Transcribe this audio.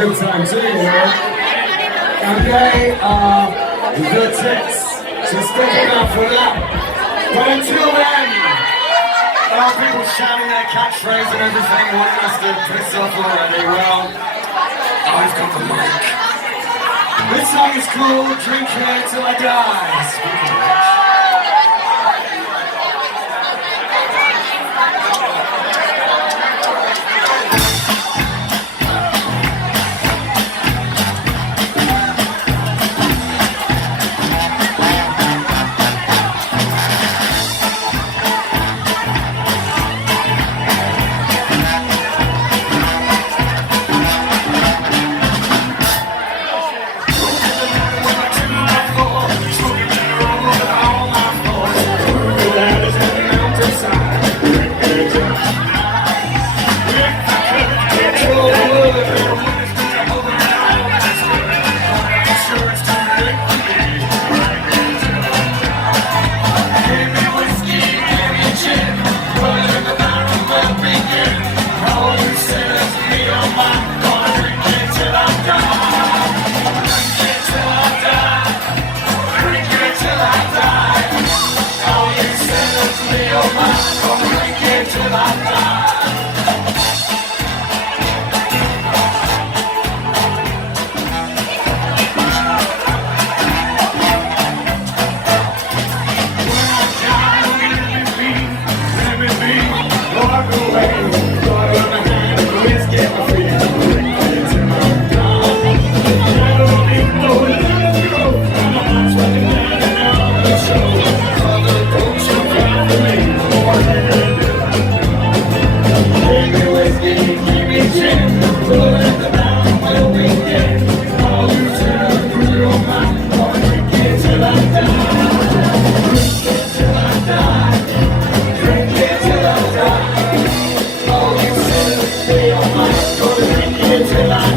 Good time too, you know. Okay, the tits. Just sticking out for that. But until then, people shouting their catchphrase and everything, wanting us to piss off already. Well, I've got the mic. This song is called Drink Here Till I Die. Speaking of which. Till I